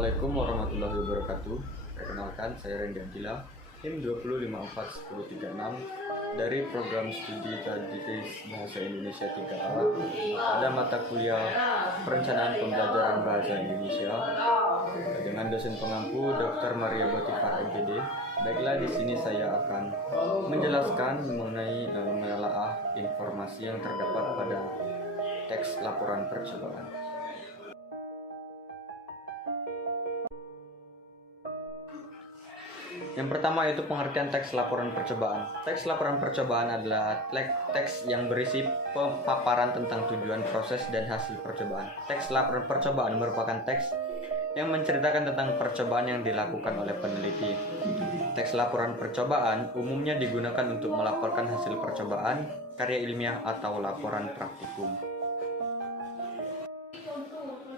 Assalamualaikum warahmatullahi wabarakatuh. Perkenalkan, saya Rendy Abdillah, NIM 2054136 dari program studi Tadris Bahasa Indonesia 3A pada mata kuliah Perencanaan Pembelajaran Bahasa Indonesia dengan dosen pengampu Dr. Maria Botifar MPD. Baiklah, di sini saya akan menjelaskan mengenai menelaah informasi yang terdapat pada teks laporan percobaan. Yang pertama yaitu pengertian teks laporan percobaan. Teks laporan percobaan adalah teks yang berisi paparan tentang tujuan, proses, dan hasil percobaan. Teks laporan percobaan merupakan teks yang menceritakan tentang percobaan yang dilakukan oleh peneliti. Teks laporan percobaan umumnya digunakan untuk melaporkan hasil percobaan, karya ilmiah, atau laporan praktikum.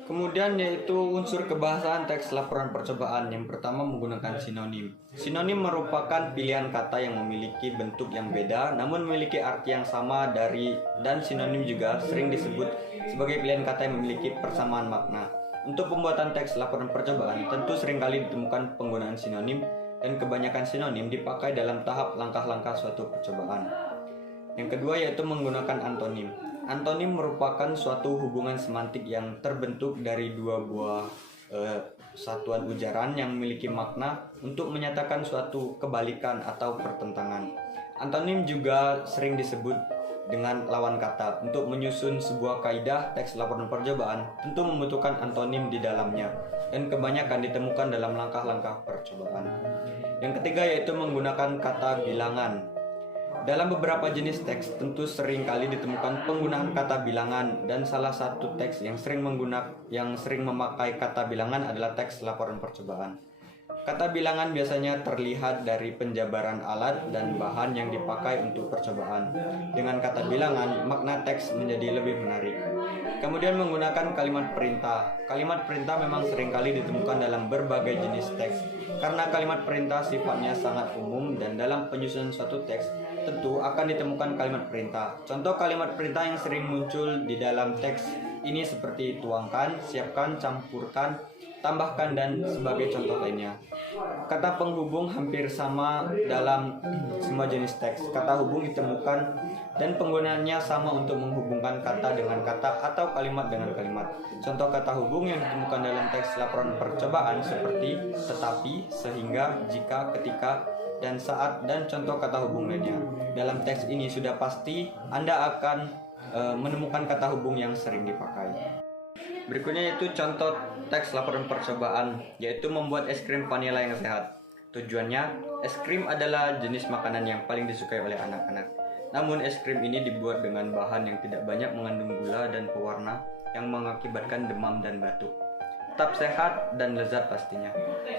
Kemudian yaitu unsur kebahasaan teks laporan percobaan. Yang pertama menggunakan sinonim. Sinonim merupakan pilihan kata yang memiliki bentuk yang beda namun memiliki arti yang sama dan sinonim juga sering disebut sebagai pilihan kata yang memiliki persamaan makna. Untuk pembuatan teks laporan percobaan tentu seringkali ditemukan penggunaan sinonim dan kebanyakan sinonim dipakai dalam tahap langkah-langkah suatu percobaan. Yang kedua yaitu menggunakan antonim. Antonim merupakan suatu hubungan semantik yang terbentuk dari dua buah satuan ujaran yang memiliki makna untuk menyatakan suatu kebalikan atau pertentangan. Antonim juga sering disebut dengan lawan kata. Untuk menyusun sebuah kaidah teks laporan percobaan tentu membutuhkan antonim di dalamnya dan kebanyakan ditemukan dalam langkah-langkah percobaan. Yang ketiga yaitu menggunakan kata bilangan. Dalam beberapa jenis teks tentu sering kali ditemukan penggunaan kata bilangan, dan salah satu teks yang sering memakai kata bilangan adalah teks laporan percobaan. Kata bilangan biasanya terlihat dari penjabaran alat dan bahan yang dipakai untuk percobaan. Dengan kata bilangan, makna teks menjadi lebih menarik. Kemudian menggunakan kalimat perintah. Kalimat perintah memang seringkali ditemukan dalam berbagai jenis teks. Karena kalimat perintah sifatnya sangat umum dan dalam penyusunan suatu teks tentu akan ditemukan kalimat perintah. Contoh kalimat perintah yang sering muncul di dalam teks ini seperti tuangkan, siapkan, campurkan, tambahkan, dan sebagai contoh lainnya. Kata penghubung hampir sama dalam semua jenis teks. Kata hubung ditemukan dan penggunaannya sama untuk menghubungkan kata dengan kata atau kalimat dengan kalimat. Contoh kata hubung yang ditemukan dalam teks laporan percobaan seperti tetapi, sehingga, jika, ketika, dan saat, dan contoh kata hubung lainnya. Dalam teks ini sudah pasti Anda akan menemukan kata hubung yang sering dipakai. Berikutnya yaitu contoh teks laporan percobaan, yaitu membuat es krim vanila yang sehat. Tujuannya, es krim adalah jenis makanan yang paling disukai oleh anak-anak. Namun es krim ini dibuat dengan bahan yang tidak banyak mengandung gula dan pewarna yang mengakibatkan demam dan batuk. Tetap sehat dan lezat pastinya.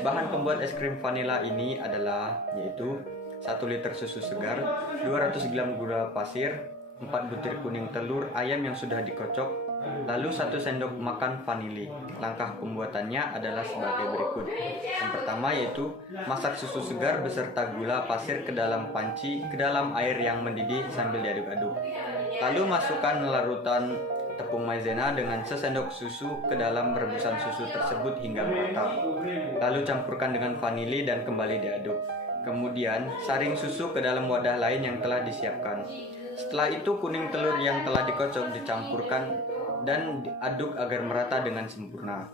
Bahan pembuat es krim vanila ini adalah yaitu 1 liter susu segar, 200 gram gula pasir, 4 butir kuning telur ayam yang sudah dikocok, lalu 1 sendok makan vanili. Langkah pembuatannya adalah sebagai berikut. Yang pertama yaitu masak susu segar beserta gula pasir ke dalam panci ke dalam air yang mendidih sambil diaduk-aduk. Lalu masukkan larutan tepung maizena dengan sesendok susu ke dalam rebusan susu tersebut hingga merata. Lalu campurkan dengan vanili dan kembali diaduk. Kemudian saring susu ke dalam wadah lain yang telah disiapkan. Setelah itu kuning telur yang telah dikocok dicampurkan dan diaduk agar merata dengan sempurna.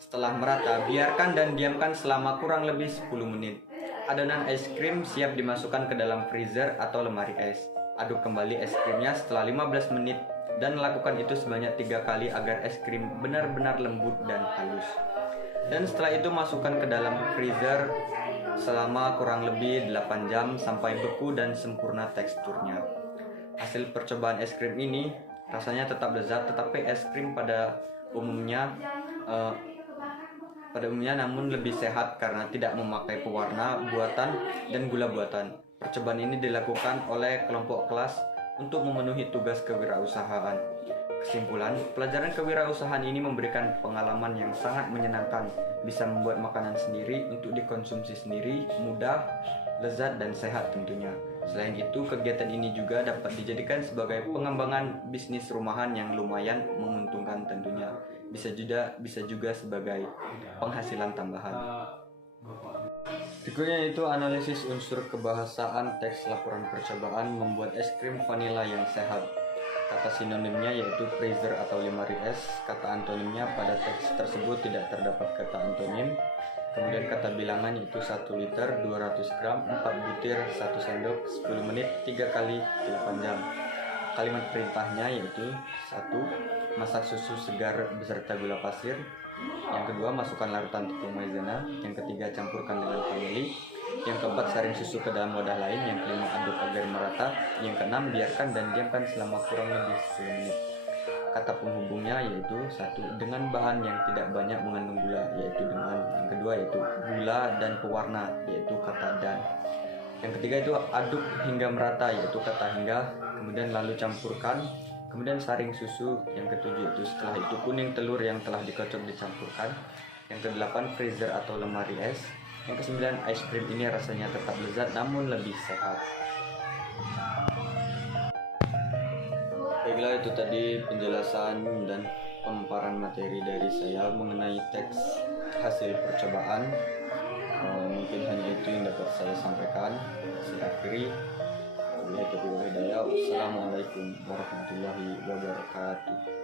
Setelah merata, biarkan dan diamkan selama kurang lebih 10 menit. Adonan es krim siap dimasukkan ke dalam freezer atau lemari es. Aduk kembali es krimnya setelah 15 menit dan lakukan itu sebanyak 3 kali agar es krim benar-benar lembut dan halus. Dan setelah itu masukkan ke dalam freezer selama kurang lebih 8 jam sampai beku dan sempurna teksturnya. Hasil percobaan es krim ini rasanya tetap lezat, tetapi es krim pada umumnya namun lebih sehat karena tidak memakai pewarna buatan dan gula buatan. Percobaan ini dilakukan oleh kelompok kelas untuk memenuhi tugas kewirausahaan. Kesimpulan, pelajaran kewirausahaan ini memberikan pengalaman yang sangat menyenangkan. Bisa membuat makanan sendiri untuk dikonsumsi sendiri, mudah, lezat, dan sehat tentunya. Selain itu, kegiatan ini juga dapat dijadikan sebagai pengembangan bisnis rumahan yang lumayan menguntungkan tentunya. Bisa juga sebagai penghasilan tambahan. Berikutnya itu analisis unsur kebahasaan teks laporan percobaan membuat es krim vanila yang sehat. Kata sinonimnya yaitu freezer atau lemari es. Kata antonimnya pada teks tersebut tidak terdapat kata antonim. Kemudian kata bilangan yaitu 1 liter, 200 gram, 4 butir, 1 sendok, 10 menit, 3 kali 8 jam. Kalimat perintahnya yaitu 1. Masak susu segar beserta gula pasir. Yang kedua, masukkan larutan tepung maizena. Yang ketiga, campurkan dengan vanili. Yang keempat, saring susu ke dalam wadah lain. Yang kelima, aduk agar merata. Yang keenam, biarkan dan diamkan selama kurang lebih 10 menit. Kata penghubungnya yaitu 1. Dengan bahan yang tidak banyak mengandung gula, yaitu dengan. Yang kedua yaitu gula dan pewarna, yaitu kata dan. Yang ketiga itu aduk hingga merata, yaitu kata hingga. Kemudian lalu campurkan. Kemudian saring susu. Yang ketujuh itu setelah itu kuning telur yang telah dikocok dicampurkan. Yang kedelapan, freezer atau lemari es. Yang kesembilan, ice cream ini rasanya tetap lezat namun lebih sehat. Baiklah, itu tadi penjelasan dan pemaparan materi dari saya mengenai teks hasil percobaan. Mungkin hanya itu yang dapat saya sampaikan. Saya akhiri. Wassalamualaikum warahmatullahi wabarakatuh.